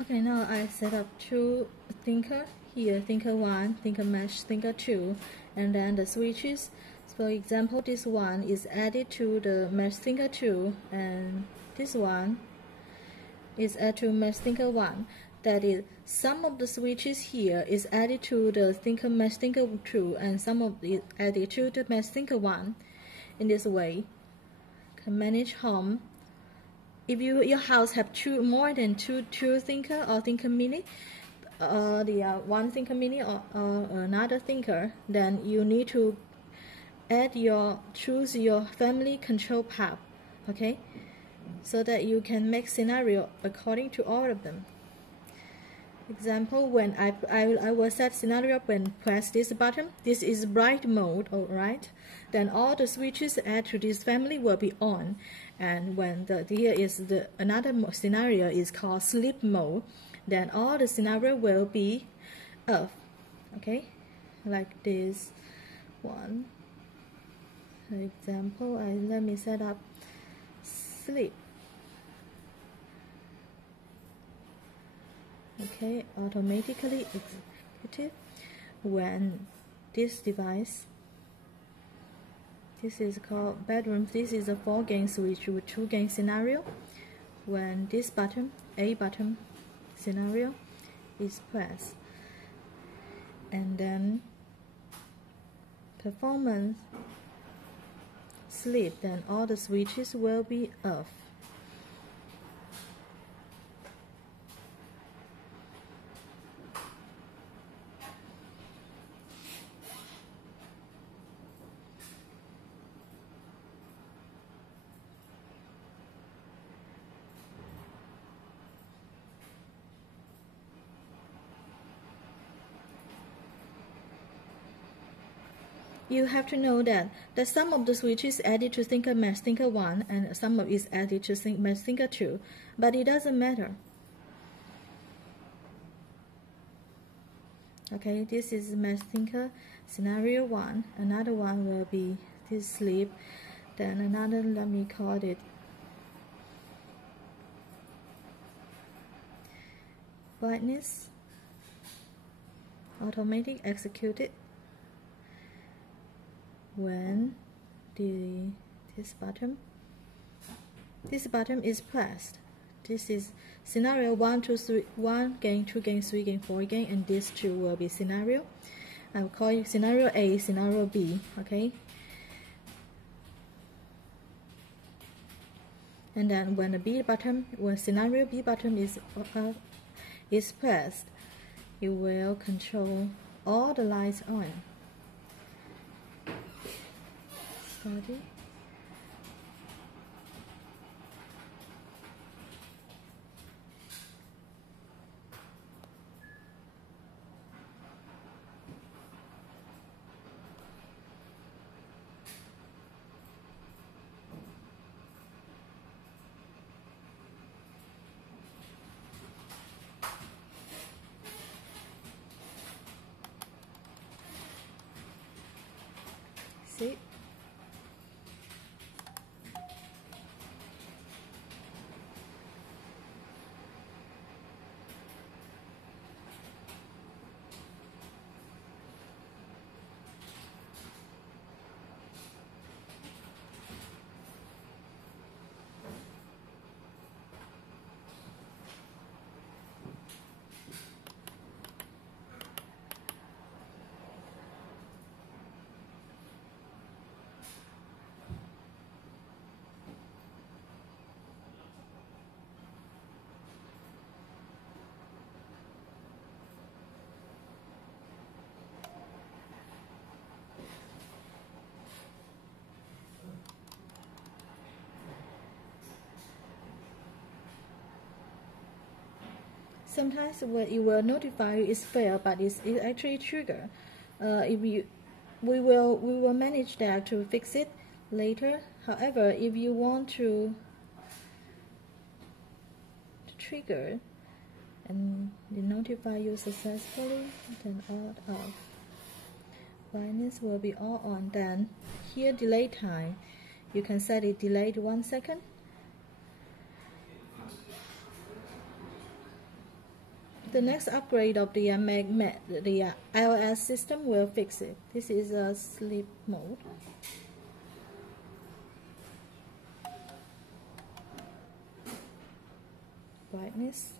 Okay, now I set up two thinker here, thinker 1, thinker mesh, thinker 2, and then the switches. For example, this one is added to the mesh thinker 2, and this one is added to mesh thinker 1. That is, some of the switches here is added to the thinker mesh thinker 2, and some of it added to the mesh thinker 1. In this way, can manage home. If your house have more than two thinker or thinker mini, one thinker mini or another thinker, then you need to choose your family control path, okay, so that you can make scenario according to all of them. Example, when I will set scenario when press this button. This is bright mode, alright. Then all the switches added to this family will be on, and when here is another scenario is called sleep mode, then all the scenario will be off. Okay, like this one. For example, let me set up sleep. Okay, automatically executed when this device. This is called bedroom. This is a 4-gain switch with 2-gain scenario. When this button, A button scenario, is pressed, and then performance sleep, then all the switches will be off. You have to know that some of the switches added to thinker mesh thinker 1 and some of it is added to mesh thinker 2, but it doesn't matter. Okay, this is mesh thinker scenario 1. Another one will be this sleep. Then another, let me call it brightness. Automatic executed when this button is pressed. This is scenario 1, 2, 3, 1 gain, 2 gain, 3 gain, 4 gain, and these two will be scenario. I will call it scenario A, scenario B. Okay. And then when scenario B button is pressed, it will control all the lights on. Study. See? Sometimes what it will notify you is failed, but it's actually trigger. We will manage that to fix it later. However, if you want to trigger and they notify you successfully, then all off. Brightness will be all on. Then here delay time, you can set it delayed 1 second. The next upgrade of the iOS system will fix it. This is a sleep mode. Brightness.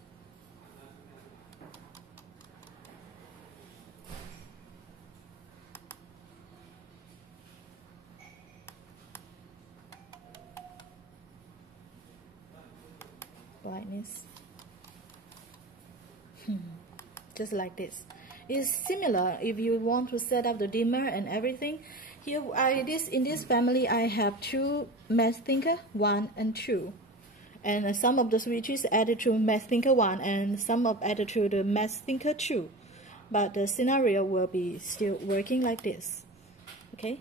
Brightness. Just like this. It's similar if you want to set up the dimmer and everything. Here, in this family, I have two Mesh Thinker 1 and 2, and some of the switches added to Mesh Thinker 1 and some of added to the Mesh Thinker 2. But the scenario will be still working like this. Okay.